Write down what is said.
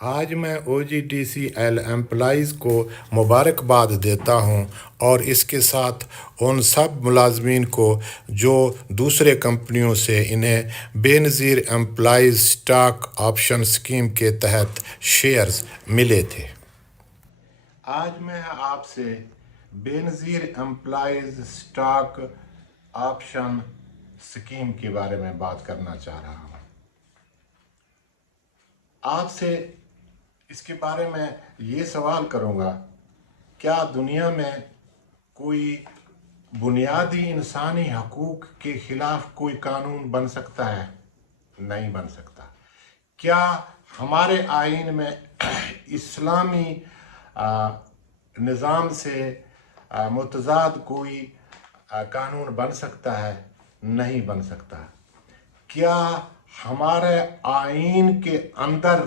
آج میں OGTCL employees کو مبارکباد دیتا ہوں اور اس کے ساتھ ان سب ملازمین کو جو دوسرے کمپنیوں سے انہیں بے نظیر امپلائیز اسٹاک آپشن اسکیم کے تحت شیئرز ملے تھے۔ آج میں آپ سے بے نظیر امپلائیز اسٹاک آپشن اسکیم کے بارے میں بات کرنا چاہ رہا ہوں۔ آپ سے اس کے بارے میں یہ سوال کروں گا، کیا دنیا میں کوئی بنیادی انسانی حقوق کے خلاف کوئی قانون بن سکتا ہے؟ نہیں بن سکتا۔ کیا ہمارے آئین میں اسلامی نظام سے متضاد کوئی قانون بن سکتا ہے؟ نہیں بن سکتا۔ کیا ہمارے آئین کے اندر